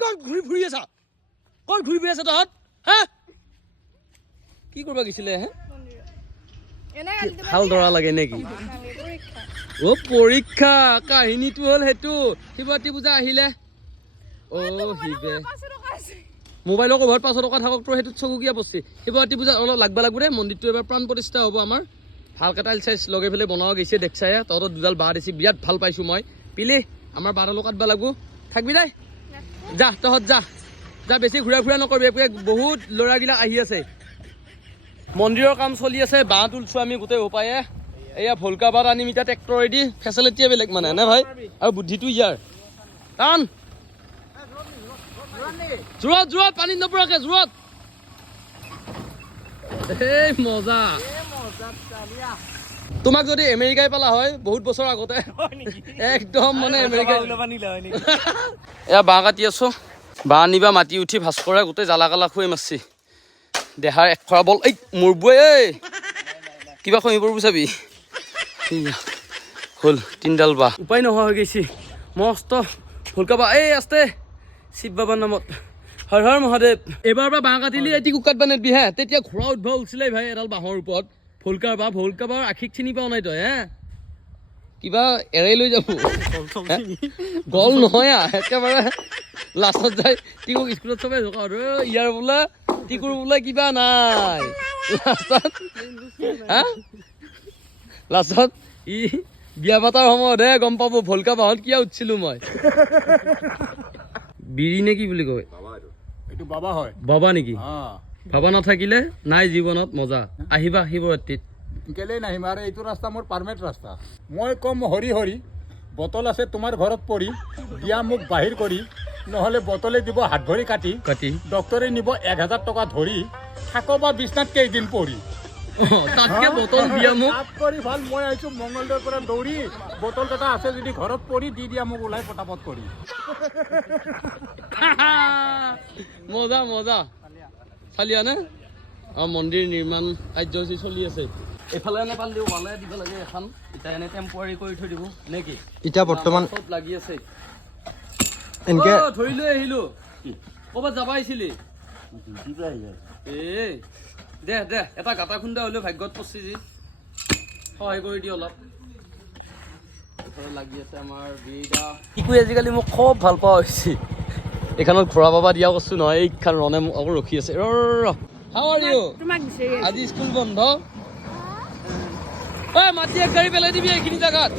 ক'ত ঘূৰি আছা ক'ত ঘূৰি ফুৰি আছা তহঁত হা কি কৰিব গৈছিলে হে হাল ধৰা লাগে নেকি অ পৰীক্ষা কাহিনীটো হ'ল সেইটো শিৱৰাত্ৰি পূজা আহিলে অ শিৱে মোবাইলৰ কভাৰত 500 টকা থাকক তোৰ সেইটোত চকু কিয় পৰছি শিৱৰাত্ৰি পূজাত অলপ লাগবা লাগব দে মন্দিৰটো এবাৰ প্ৰাণ প্ৰতিষ্ঠা হ'ব আমাৰ ভালকে টাইল চাইজ লগাই পেলাই বনোৱা গৈছে দেখছাই তহঁতৰ দুডাল বাঁহ দিছি বিৰাট ভাল পাইছোঁ মই পিলি আমাৰ বাঁহডালো কাটবা লাগব থাকবি নাই যা তহঁত যা যা বেছি ঘূৰা ফুৰা নকৰবি বহুত ল'ৰাগিলা আহি আছে মন্দিৰৰ কাম চলি আছে বাঁহ তুলছোঁ আমি গোটেই উপায়ে এয়া ভলকা বাঁহ আনিম এতিয়া ট্ৰেক্টৰেদি ফেচিলিটিয়ে বেলেগ মানে নে ভাই আৰু বুদ্ধিটো ইয়াৰ টান জোৰত জোৰত পানীত নপৰাকে জোৰত এই মজা তোমাক যদি আমেৰিকাই পালা হয় বহুত বছৰ আগতে একদম মানে আমেৰিকাই এয়া বাঁহ কাটি আছো বাঁহ আনিবা মাটি উঠি ভাজ কৰা গোটেই জ্বালা কালা খুৱাই মাৰছি দেহাৰ এক খৰা বল এই মৰবই এই কিবা খহি পৰব চাবি হ'ল 3ডাল বাঁহ উপায় নোহোৱা হৈ গৈছি মস্ত ভলকা বাঁহ এই আস্তে শিৱ বাবাৰ নামত হৰ হৰ মহাদেৱ এবাৰ বা বাঁহ কাটিলি এটি কুকাত বানেবি হে তেতিয়া ঘোঁৰা উঠবা উঠিছিলে ভাই এডাল বাঁহৰ ওপৰত ভলকাৰ বাঁহ আশীক চিনি পাও নাই তই হে কিবা এৰাই লৈ যাব গল নহয় একেবাৰে লাষ্টত যায় টিকুক স্কুলত চবে আৰু ইয়াৰ বোলে টিকুৰ বোলে কিবা নাই লাষ্টত ই বিয়া পাতাৰ সময়তহে গম পাব ভলকা বাঁহত কিয় উঠিছিলো মই বিৰি নে কি বুলি কয় এইটো বাবা হয় বাবা নেকি বাবা নাথাকিলে নাই জীৱনত মজা আহিবা শিৱৰাত্ৰিত কেলে নাহিম আৰু এইটো ৰাস্তা মোৰ পাৰ্মেণ্ট ৰাস্তা মই কম হৰি হৰি বটল আছে তোমাৰ ঘৰত পৰি দিয়া মোক বাহিৰ কৰি নহ'লে বটলে দিব হাত ভৰি কাটি ডক্টৰে নিব 1000 টকা ধৰি থাকো বা বিছনাত কেইদিন পৰি তাতকে বটল দিয়া মোক তাত কৰি ভাল মই আহিছোঁ মংগলদৈৰ পৰা দৌৰি বটল এটা আছে যদি ঘৰত পৰি দি দিয়া মোক ওলাই পটাপট কৰি মজা মজা চালিয়া নে মন্দিৰ নিৰ্মাণ কাৰ্যসূচী চলি আছে এফালে এনে পালেও ভালে দিব লাগে এখন এতিয়া এনে টেম্পৰাৰী কৰি থৈ দিব নে কি এতিয়া বৰ্তমান চব লাগি আছে এনেকে ধৰি লৈ আহিলো ক'ৰবাত যাব আহিছিলি এই দে দে এটা গাঁটা খুন্দা হ'লেও ভাগ্যত পৰছি যি সহায় কৰি দি অলপ লাগি আছে আমাৰ বিৰিটা টিকুই আজিকালি মোক খুব ভাল পোৱা হৈছে এইখনত ঘূৰা পাবা দিয়া কৈছোঁ নহয় এইখন ৰনে মোক আকৌ ৰখি আছে হাউ আৰ ইউ আজি স্কুল বন্ধ ঐ মাটি এক গাড়ী পেলাই দিবি এইখিনি জেগাত